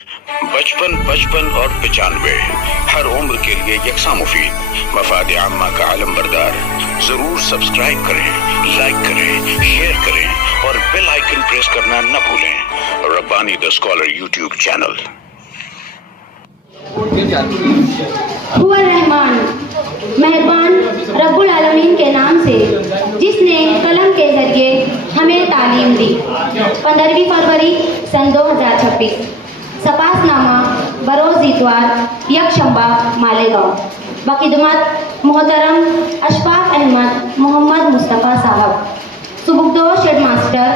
55 55 और 95 हर उम्र के लिए यकसा मुफीद, मफाद आम्मा का आलम बरदार। जरूर सब्सक्राइब करें, लाइक करें, शेयर करें और बेल आइकन प्रेस करना न भूलें। Rabbani the scholar YouTube channel. हुआ रहमान, मेहरबान रब्बुल आलमीन के नाम से जिसने कलम के जरिए हमें तालीम दी। 15 फरवरी सन 2026, सपासनामा बरोज़ इतवार यकशंबा मालेगांव। बखिदमत मोहतरम अशफाक अहमद मोहम्मद मुस्तफ़ा साहब, सुबुकदोश head master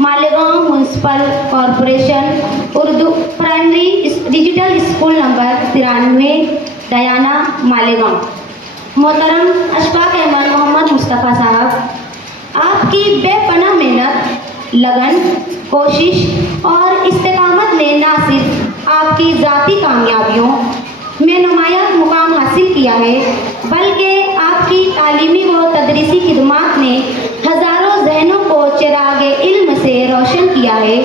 Malegaon municipal corporation Urdu primary digital school number 93 दयाना मालेगांव। मोहतरम अशफाक अहमद मोहम्मद मुस्तफ़ा साहब, आपकी बेपनाह मेहनत, लगन, कोशिश और इस्तेकामत ने न सिर्फ आपकी ज़ाती कामयाबियों में नुमायाँ मुकाम हासिल किया है, बल्कि आपकी तालीमी व तदरीसी खिदमात ने हज़ारों जहनों को चिरागे इल्म से रोशन किया है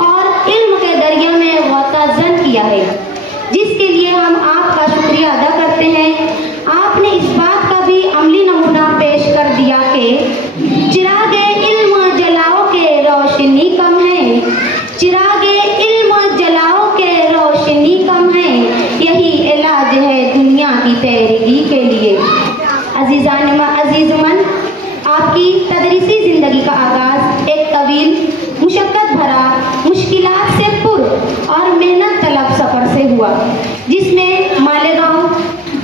और इल्म के दरिया में गौताज़न किया है, जिसके लिए हम आपका शुक्रिया अदा करते हैं। आपने इस बात का भी अमली नमूना पेश कर दिया कि चिरागे इल्म जलाओ के रोशनी कम है, चिरागे इल्म जलाओ के रोशनी कम है, यही इलाज है दुनिया की तैरीगी के लिए। अजीज़ुमन, आपकी तदरीसी ज़िंदगी का आगाज़ एक तवील, मुशक्क़त भरा, मुश्किलात से पुर और मेहनत तलब सफ़र से हुआ, जिसमें मालेगांव,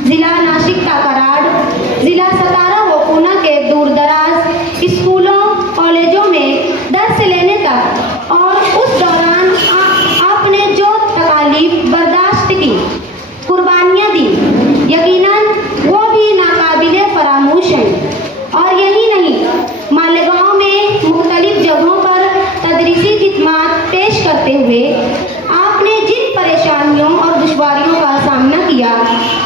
ज़िला नासिक काकराड, ज़िला सतारा व पूना के दूर दराज स्कूलों कॉलेजों में दर्स लेने तक और उस दौरान आपने जो तकालीफ बर्दाश्त की, कुर्बानियाँ दी, यकीनन वो भी नाकाबिले फरामोश हैं। और यही नहीं, मालेगांव में मुख्तलिफ जगहों पर तदरीसी खिदमात पेश करते हुए आपने जिन परेशानियों और दुश्वारियों का सामना किया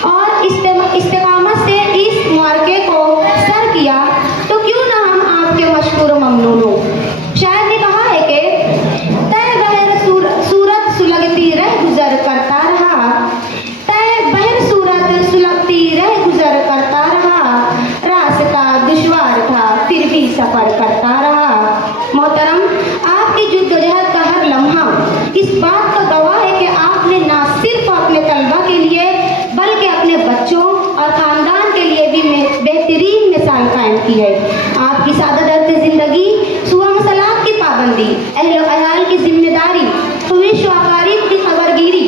और इस्तेकामत से इस मार्के को सर किया, तो क्यों ना हम आपके मशकूर व ममनून हो। शायद ने कहा है कि तय बहर सूरत सुलगती रह गुजर करता रहा, तय बहर सूरत सुलगती रह गुजर करता रहा, रास्ता दुश्वार था फिर भी सफ़र करता रहा। मोहतरम, आपकी जुद्दोजहद का हर लम्हा इस बात का गवाह है कि आपने न सिर्फ अपने तलबा के लिए बल्कि अपने बच्चों और ख़ानदान के लिए भी बेहतरीन मिसाल कायम की है। आपकी सादत ज़िंदगी, सुबह सलात की पाबंदी, अहल व अयाल की जिम्मेदारी, खुश वाकारी की खबरगिरी,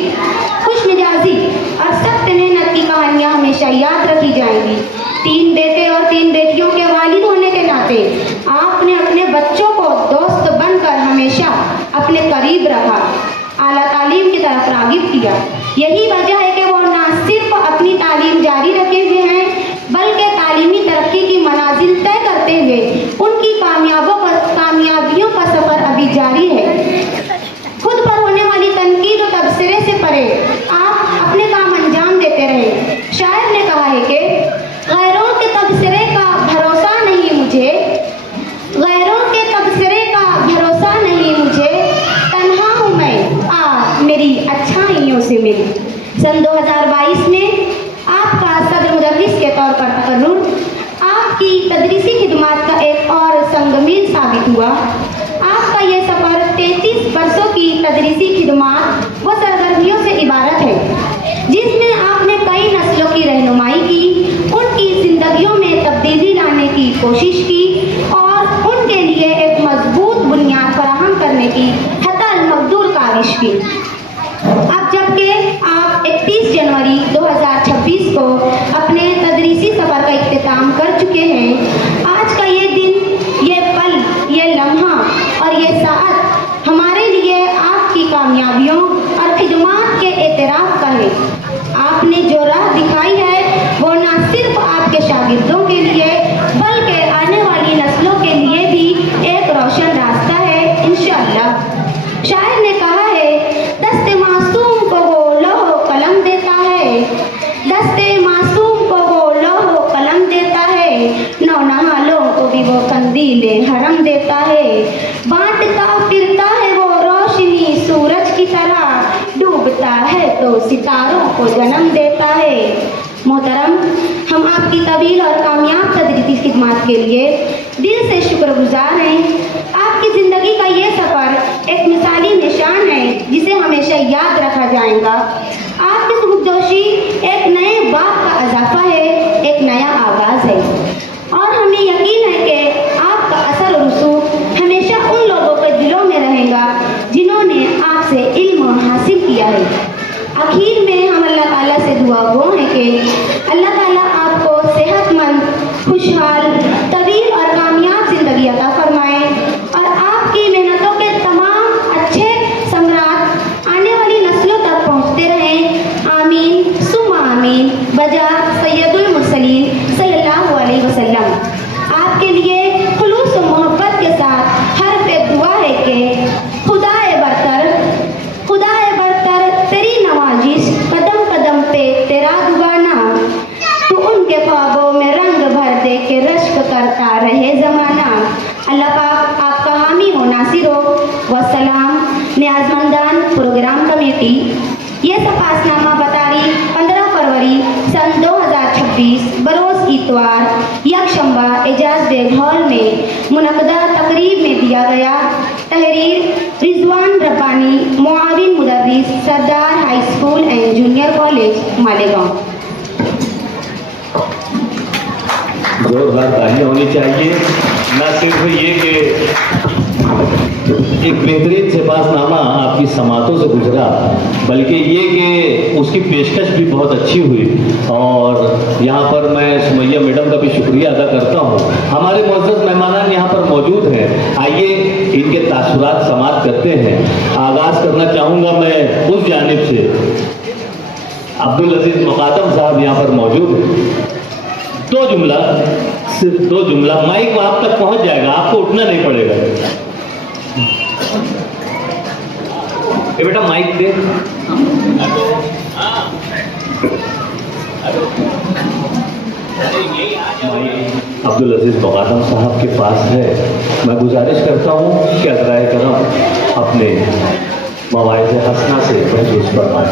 खुश मिजाजी और सख्त मेहनत की कहानियाँ हमेशा याद रखी जाएंगी। 3 बेटे और 3 बेटियों के वालिद होने के नाते आपने अपने बच्चों को दोस्त बनकर हमेशा अपने करीब रखा, आला तालीम की तरफ रागिब किया। यही वजह है कि वो न सिर्फ अपनी तालीम जारी रखे हुए हैं, बल्कि तालीमी तरक्की की मनाजिल तय करते हुए उनकी कामयाबियों का सफ़र अभी जारी है। खुद पर होने वाली तनकीद और तबसरे से परे आप अपने काम अंजाम देते रहे। शायर ने कहा है कि गैरों के तबसरे का भरोसा नहीं मुझे, गैरों के तबसरे का भरोसा नहीं मुझे, तन्हा हूँ मैं मेरी अच्छाइयों से मिली। सन 2022 में आपका सदर मुदर्रिस के तौर पर तकर्रुर आपकी तदरीसी खिदमात का एक और संगमील साबित हुआ। आपका ये सफ़र 33 वर्षों की तदरीसी खिदमात व सरगर्मियों से इबारत है, जिसमें आपने कई नस्लों की रहनुमाई की, उनकी ज़िंदगियों में तब्दीली लाने की कोशिश की और उनके लिए एक मजबूत बुनियाद फराहम करने की हतल मकदूर काविश की। अब जबकि आप 31 जनवरी 2026 को अपने तदरीसी सफ़र का इख्तिताम कर चुके हैं, आज का ये दिन, ये पल, ये लम्हा और ये साथ हमारे लिए आपकी कामयाबियों और खिदमात के एतराफ़ का है। आपने जो राह दिखाई है वो न सिर्फ आपके शागिर्दों के लिए बल्कि आने वाली नस्लों के लिए भी एक रोशन रास्ता है, इंशाअल्लाह। शायर ने कहा है, दस्ते मासूम को वो लौह कलम देता है, दस्ते मासूम को वो लौह कलम देता है, नौनहालों को भी वो कंदीले हरम देता है, बांटता फिरता है वो रोशनी सूरज की तरह, डूबता जो सितारों को जन्म देता है। मोहतरम, हम आपकी तवील और कामयाब तदरीसी खिदमत के लिए दिल से शुक्रगुजार हैं। आपकी ज़िंदगी का ये सफ़र एक मिसाली निशान है जिसे हमेशा याद रखा जाएगा। आपकी सुबुकदोशी एक नए बाब का इजाफा है, एक नया आगाज़ है, और हमें यकीन है कि आपका असर और रसूख हमेशा उन लोगों के दिलों में रहेगा जिन्होंने आपसे इल्म हासिल किया है। आखिर में हम अल्लाह ताला से दुआ गो हैं कि अल्लाह ताला आपको सेहतमंद, खुशहाल, तवील और कामयाब ज़िंदगी अता फरमाए और आपकी मेहनतों के तमाम अच्छे समरात आने वाली नस्लों तक पहुँचते रहें। आमीन सुम्मा आमीन। बजा सैयदुल मुरसलीन सल्लल्लाहु अलैहि वसल्लम। आपके लिए खुलूस और मोहब्बत के साथ हर एक दुआ है कि खुदाए बरतर तेरी नवाजिश कदम कदम पे तेरा दुगाना, तू उनके ख्वाबों में रंग भर दे के रश्क करता रहे ज़माना। अल्लाह पाक आपका हामी हो, नासिर हो। वसलाम। न्याज़मंदान प्रोग्राम कमेटी। ये सपासनामा बतारीख 15 फरवरी सन 2026 बरोज़ इतवार यकशंबा एजाज बेग हॉल में मुनक़दा तकरीब में दिया गया। तहरीर रिजवान रब्बानी, मुआविन मुदर्रिस, Sardar high school and junior college, Malegaon. जोरदार तालियां होनी चाहिए। न सिर्फ ये कि एक बेहतरीन सिपासनामा आपकी समातों से गुजरा, बल्कि ये कि उसकी पेशकश भी बहुत अच्छी हुई। और यहाँ पर मैं सुमैया मैडम का भी शुक्रिया अदा करता हूँ। हमारे मुअज़्ज़ज़ मेहमान यहाँ पर मौजूद हैं, आइए इनके तासुरात समात करते हैं। आगाज़ करना चाहूँगा मैं उस जानिब से। अब्दुल अजीज़ मुक़ादम साहब यहाँ पर मौजूद हैं। सिर्फ दो जुमला, माइक आप तक पहुँच जाएगा, आपको उठना नहीं पड़ेगा। ये बेटा माइक दे। अब्दुल अजीज़ मुक़ादम साहब के पास है। मैं गुजारिश करता हूँ कि अज़राए करम अपने मवाइज़े हसना से महसूस फरमाएं।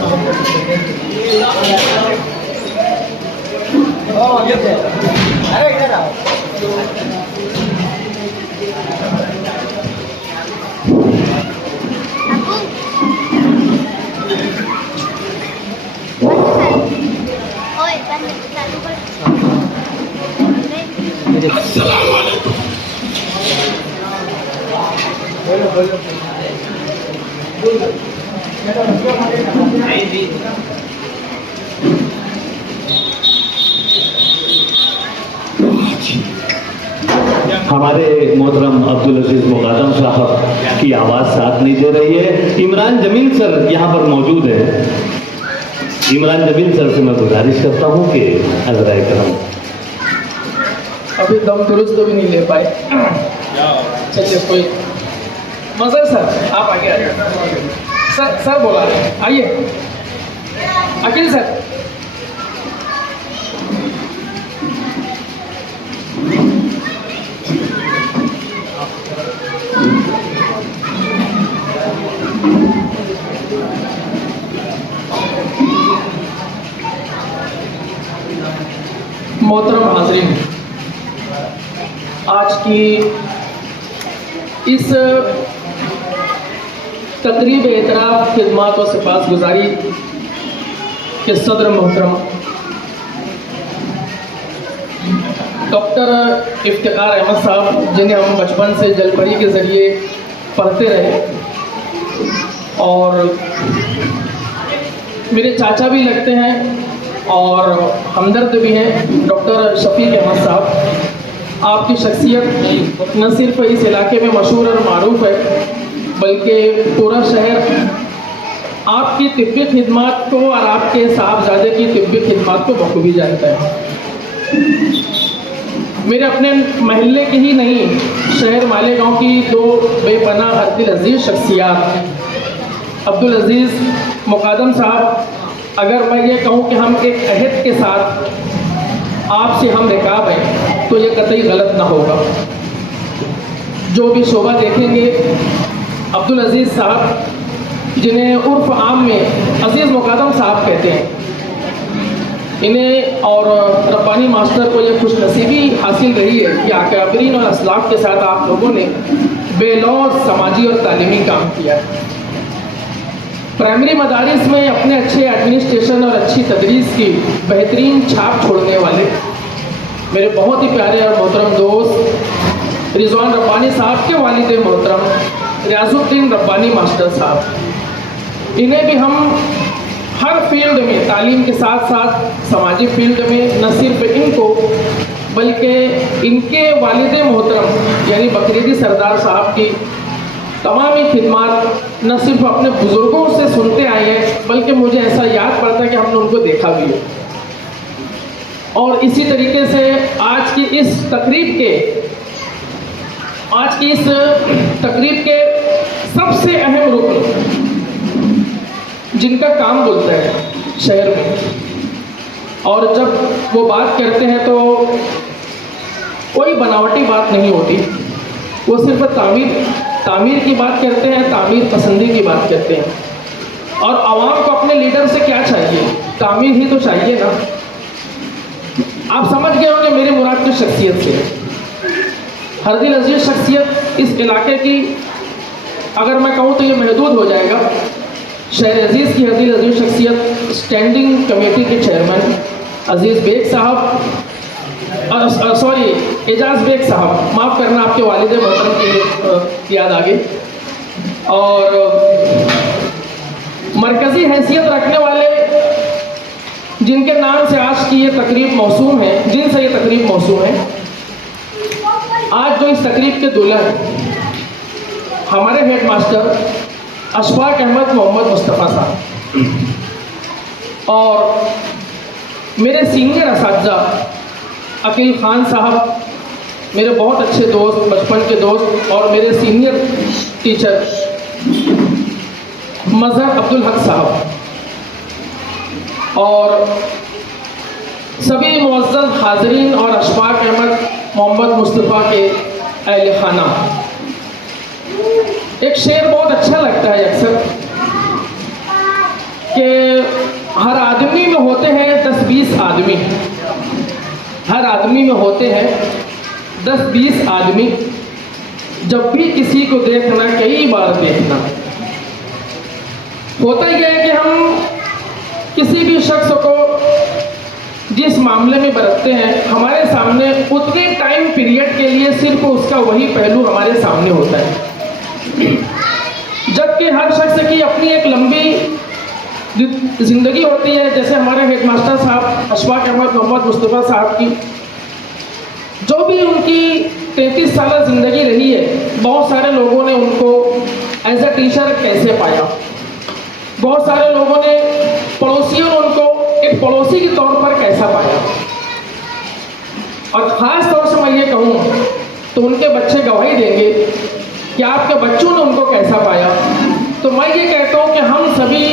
हमारे मोहतरम अब्दुल अजीज़ मुक़ादम साहब की आवाज़ साथ नहीं दे रही है। इमरान जमील सर यहाँ पर मौजूद है। इमरान जमील सर से मैं गुजारिश करता हूँ कि अज़राए करम। अभी दम दुरुस्त भी नहीं ले पाए। चलिए कोई मज़र सर आप आगे आ जाइए। सर बोला आइए। अकील सर। मोहतरम हाज़रीन, आज की इस तकरीब एतराफ़ खिदमत और सिपासगुजारी के सदर मोहतरम डॉक्टर इफ्तिखार अहमद साहब, जिन्हें हम बचपन से जलपरी के ज़रिए पढ़ते रहे और मेरे चाचा भी लगते हैं और हमदर्द भी हैं, डॉक्टर शफीक अहमद साहब। आपकी शख्सियत न सिर्फ इस इलाके में मशहूर और मारूफ है, बल्कि पूरा शहर आपकी तिब्बी खिदमत को और आपके साहबजादे की तिब्बी खिदमत को बखूबी जानता है। मेरे अपने महल्ले की ही नहीं, शहर मालेगांव की दो बेपनाह हर दिल अजीज़ शख्सियात अब्दुल अजीज़ मुक़ादम साहब, अगर मैं ये कहूँ कि हम एक अहद के साथ आपसे हम रिकाब हैं तो ये कतई गलत ना होगा। जो भी शोभा देखेंगे अब्दुल अजीज़ साहब जिन्हें उर्फ आम में अजीज़ मुक़ादम साहब कहते हैं, इन्हें और रब्बानी मास्टर को ये खुशनसीबी हासिल रही है कि अकाबरीन और असलाफ के साथ आप लोगों ने बेलौस समाजी और तालीमी काम किया है। प्राइमरी मदारिस में अपने अच्छे एडमिनिस्ट्रेशन और अच्छी तदरीस की बेहतरीन छाप छोड़ने वाले मेरे बहुत ही प्यारे और मोहतरम दोस्त रिजवान रब्बानी साहब के वालिद मोहतरम रियाजुद्दीन रब्बानी मास्टर साहब, इन्हें भी हम हर फील्ड में तालीम के साथ साथ समाजी फील्ड में न सिर्फ इनको बल्कि इनके वालिद मोहतरम यानी बकरीदी सरदार साहब की तमाम ही खिदमात न सिर्फ अपने बुज़ुर्गों से सुनते आए हैं बल्कि मुझे ऐसा याद पड़ता है कि हमने उनको देखा भी है। और इसी तरीके से आज की इस तकरीब के सबसे अहम रुकन जिनका काम बोलता है शहर में, और जब वो बात करते हैं तो कोई बनावटी बात नहीं होती, वो सिर्फ तामीर की बात करते हैं, तामीर पसंदी की बात करते हैं। और आवाम को अपने लीडर से क्या चाहिए? तामीर ही तो चाहिए ना। आप समझ गए होंगे मेरे मुराद की शख्सियत से। हरदिल अजीज शख्सियत इस इलाके की अगर मैं कहूँ तो ये महदूद हो जाएगा। शहर अजीज़ की हरदिल अजीज शख्सियत स्टैंडिंग कमेटी के चेयरमैन अजीज़ बेग साहब, एजाज बेग साहब, माफ़ करना आपके वालिद मोहतरम की याद आ गई, और मरकज़ी हैसियत रखने वाले जिनके नाम से आज की ये तकरीब मौसूम है, जिनसे ये तकरीब मौसूम है, आज जो इस तकरीब के दुल्हन हमारे हेड मास्टर अशफाक अहमद मोहम्मद मुस्तफ़ा साहब और मेरे सीनियर असातिज़ा अकील ख़ान साहब, मेरे बहुत अच्छे दोस्त, बचपन के दोस्त, और मेरे सीनियर टीचर मज़हर अब्दुल हक साहब, और सभी मुअज़्ज़ज़ हाज़रीन और अशफाक अहमद मोहम्मद मुस्तफ़ा के अहले खाना। एक शेर बहुत अच्छा लगता है अक्सर कि हर आदमी में होते हैं 10-20 आदमी, हर आदमी में होते हैं 10-20 आदमी, जब भी किसी को देखना कई बार देखना। होता यह है कि हम किसी भी शख्स को जिस मामले में बरतते हैं, हमारे सामने उतने टाइम पीरियड के लिए सिर्फ उसका वही पहलू हमारे सामने होता है, जबकि हर शख्स की अपनी एक लंबी ज़िंदगी होती है। जैसे हमारे हेड मास्टर साहब अशफाक अहमद मोहम्मद मुस्तफ़ा साहब की जो भी उनकी 33 साल ज़िंदगी रही है, बहुत सारे लोगों ने उनको एज ए टीचर कैसे पाया, बहुत सारे लोगों ने पड़ोसियों ने उनको एक पड़ोसी के तौर पर कैसा पाया, और ख़ास तौर से मैं ये कहूँ तो उनके बच्चे गवाही देंगे कि आपके बच्चों ने उनको कैसा पाया। तो मैं ये कहता हूँ कि हम सभी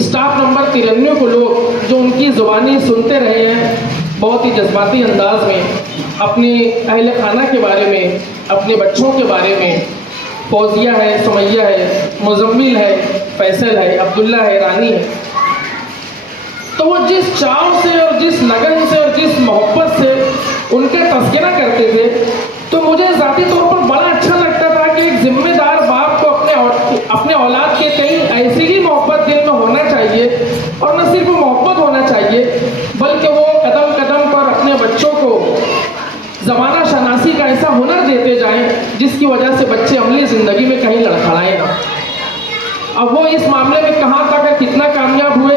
स्टाफ नंबर 93 को लोग जो उनकी ज़ुबानी सुनते रहे हैं बहुत ही जज्बाती अंदाज में अपने अहले खाना के बारे में, अपने बच्चों के बारे में, फौजिया है, सुमैया है, मुजम्मिल है, फैसल है, अब्दुल्ला है, रानी है, तो वो जिस चाव से और जिस लगन से और जिस मोहब्बत से उनका तज़किरा करते थे, तो मुझे ज़ाती तौर पर बड़ा अच्छा लगता था कि एक जिम्मेदार बाप को अपने औलाद के कहीं ऐसी ही मोहब्बत दिल में होना चाहिए, और न सिर्फ मोहब्बत होना चाहिए बल्कि वो कदम कदम पर अपने बच्चों को ज़माना शनासी का ऐसा हुनर देते जाएं जिसकी वजह से बच्चे अमली ज़िंदगी में कहीं लड़खड़ाएं ना। अब वो इस मामले में कहाँ तक है, कितना कामयाब हुए,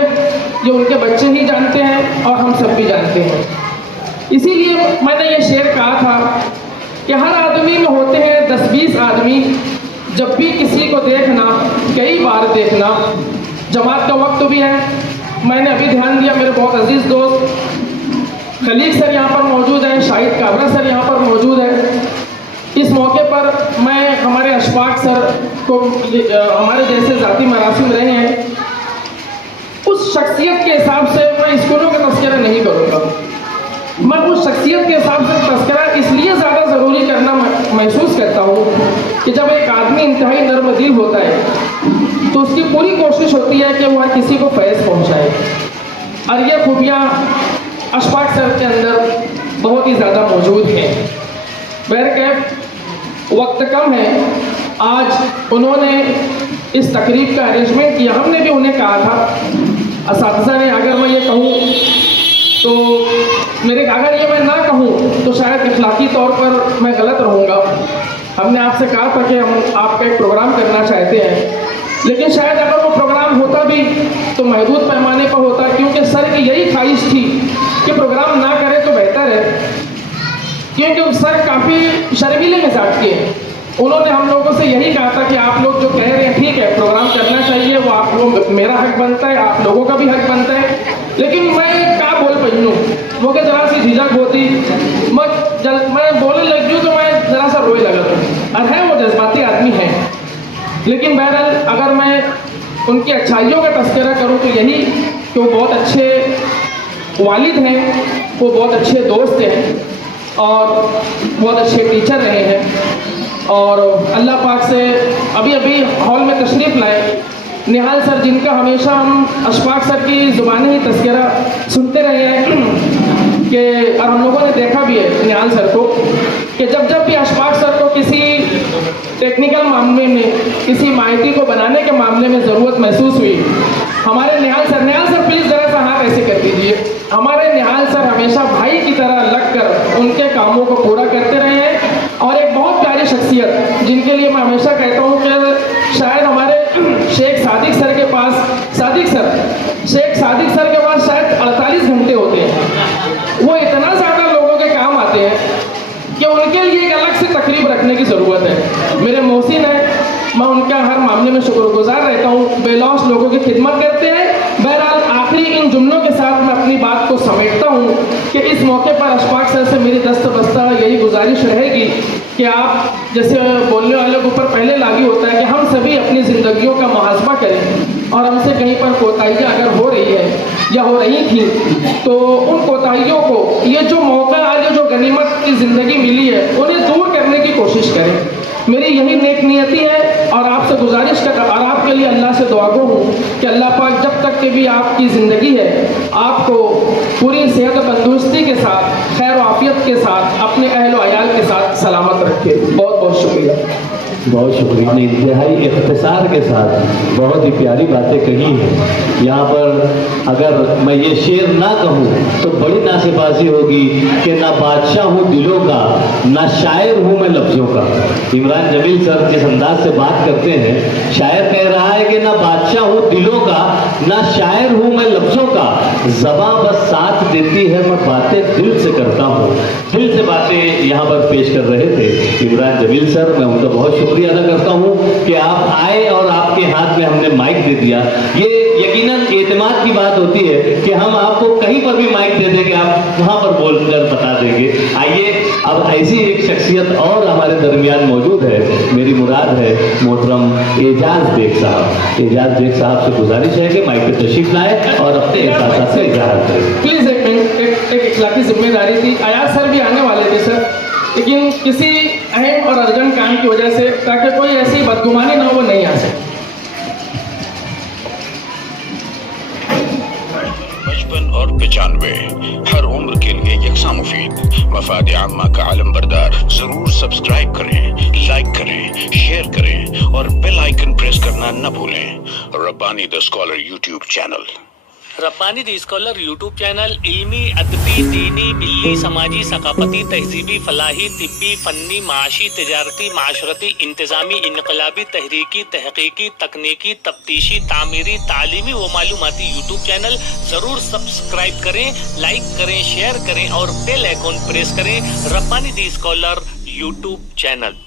ये उनके बच्चे ही जानते हैं और हम सब भी जानते हैं। इसीलिए मैंने ये शेर कहा था कि हर आदमी में होते हैं 10-20 आदमी, जब भी किसी को देखना कई बार देखना। जमात का वक्त भी है, मैंने अभी ध्यान दिया, मेरे बहुत अजीज़ दोस्त खलील सर यहाँ पर मौजूद हैं, शाहिद काबरा सर यहाँ पर मौजूद है। इस मौके पर मैं हमारे अशफाक सर को हमारे जैसे ज़ाती मरासिम रहे हैं, उस शख्सियत के हिसाब से मैं स्कूलों का तज़किरा नहीं करूँगा, मैं उस शख्सियत के हिसाब से तज़किरा इसलिए ज़्यादा ज़रूरी करना महसूस करता हूँ कि जब एक आदमी इंतहाई नर्म दिल होता है तो उसकी पूरी कोशिश होती है कि वह किसी को फैज़ पहुँचाए, और ये खूबियाँ अशफाक सर के अंदर बहुत ही ज़्यादा मौजूद हैं। बहरकैफ वक्त कम है, आज उन्होंने इस तकरीब का अरेंजमेंट किया। हमने भी उन्हें कहा था, असातिज़ा ने, अगर मैं ये कहूँ तो अगर ये मैं ना कहूँ तो शायद इखलाकी तौर पर मैं गलत रहूँगा। हमने आपसे कहा था कि हम आपका एक प्रोग्राम करना चाहते हैं, लेकिन शायद अगर वो प्रोग्राम होता भी तो महदूद पैमाने पर होता, क्योंकि सर की यही ख्वाहिश थी कि प्रोग्राम ना करें तो बेहतर है, क्योंकि सर काफ़ी शर्मीले मिजाज के हैं। उन्होंने हम लोगों से यही कहा था कि आप लोग जो कह रहे हैं ठीक है, प्रोग्राम करना चाहिए, वो आप लोग, मेरा हक बनता है, आप लोगों का भी हक बनता है, लेकिन मैं क्या बोल पहनूँ, वो कि ज़रा सी झिझक होती, मैं बोलने लग जूँ तो मैं ज़रा सा रोए लगा था। और है वो जज्बाती आदमी है, लेकिन बहरहाल अगर मैं उनकी अच्छाइयों का तस्करा करूँ तो यही कि वो बहुत अच्छे वालिद हैं, वो बहुत अच्छे दोस्त हैं और बहुत अच्छे टीचर रहे हैं। और अल्लाह पाक से अभी हॉल में तशरीफ़ लाए निहाल सर, जिनका हमेशा हम अशफाक सर की ज़ुबानी ही तस्करा सुनते रहे हैं कि, और हम लोगों ने देखा भी है निहाल सर को कि जब भी अशफाक सर को किसी टेक्निकल मामले में, किसी माहिती को बनाने के मामले में ज़रूरत महसूस हुई, हमारे निहाल सर प्लीज़ ज़रा सा हाथ ऐसे कर दीजिए, हमारे निहाल सर हमेशा भाई की तरह लगकर उनके कामों को पूरा करते रहे हैं। और एक बहुत प्यारी शख्सियत जिनके लिए मैं हमेशा कहता हूँ कि शायद हमारे शेख सादिक सर के पास शायद 48 घंटे होते हैं, वो इतना ज़्यादा लोगों के काम आते हैं कि उनके लिए एक अलग से तकरीब रखने की ज़रूरत है। मेरे मोहसिन है, मैं उनका हर मामले में शुक्रगुजार रहता हूँ, बेलौस लोगों की खिदमत करते हैं। बहरहाल आखिरी इन जुमलों के साथ मैं अपनी बात को समेटता हूँ कि इस मौके पर अशफाक सर से मेरी दस्त बस्ता यही गुजारिश रहेगी कि आप, जैसे बोलने वालों के ऊपर पहले लागू होता है कि हम सभी अपनी ज़िंदगियों का मुहासबा करें, और हमसे कहीं पर कोताहियाँ अगर हो रही है या हो रही थी तो उन कोताहियों को, ये जो मौका आज जो गनीमत की ज़िंदगी मिली है, उन्हें दूर करने की कोशिश करें। मेरी यही नेक नियति है और आपसे गुजारिश कर, और आपके लिए अल्लाह से दुआ गो हूँ कि अल्लाह पाक जब तक के भी आपकी ज़िंदगी है आपको पूरी सेहत तंदुरुस्ती के साथ, खैर आफियत के साथ, अपने अहल अयाल के साथ सलामत रखे। बहुत बहुत शुक्रिया। बहुत शुक्रिया। आपने इंतहाई इख्तिसार के साथ बहुत ही प्यारी बातें कही हैं। यहाँ पर अगर मैं ये शेर ना कहूँ तो बड़ी नासेबाजी होगी कि ना बादशाह हूँ दिलों का, ना शायर हूँ मैं लफ्ज़ों का। इमरान जमील सर जिस अंदाज से बात करते हैं, शायर कह रहा है कि ना बादशाह हूँ दिलों का, ना शायर हूँ मैं लफ्ज़ों का, ज़बां बस साथ देती है, मैं बातें दिल से करता हूँ। दिल से बातें यहाँ पर पेश कर रहे थे इमरान जमील सर, मैं उनका बहुत शुक्रिया अदा करता हूँ कि आप आए और आपके हाथ में हमने माइक दे दिया। ये यकीनन एतमाद की बात होती है कि हम आपको कहीं पर भी माइक दे देंगे, आप वहाँ पर बोलकर बता देंगे। आइए अब ऐसी एक शख्सियत और हमारे दरमियान मौजूद है, मेरी मुराद है मोहतरम एजाज बेग साहब। एजाज बेग साहब से गुजारिश है कि माइक पर तशरीफ लाए और अपने एहसास से इजहार करें। प्लीज़ एक मिनट, एक इखलाकी जिम्मेदारी थी, अयाज सर भी आने वाले थे सर, लेकिन किसी अहम और अर्जेंट काम की वजह से, ताकि कोई ऐसी बदगुमानी ना हो, वो नहीं आ सके। 55 और 95 हर उम्र के लिए यकसा मुफीद। मफाद आम्मा का आलम बरदार। जरूर सब्सक्राइब करें, लाइक करें, शेयर करें और बेल आइकन प्रेस करना न भूलें। Rabbani the scholar YouTube channel. Rabbani the scholar YouTube channel इल्मी, अदबी, दीनी, मिल्ली, समाजी, सकाफती, तहजीबी, फलाही, तिब्बी, फ़न्नी, माशी, तिजारती, माशरती, इंतज़ामी, इनकलाबी, तहरीकी, तहकीकी, तकनीकी, तफ्तीशी, तामीरी, तालीमी व मालूमाती यूट्यूब चैनल ज़रूर सब्सक्राइब करें, लाइक करें, शेयर करें और बेल आइकन प्रेस करें। Rabbani the scholar YouTube channel.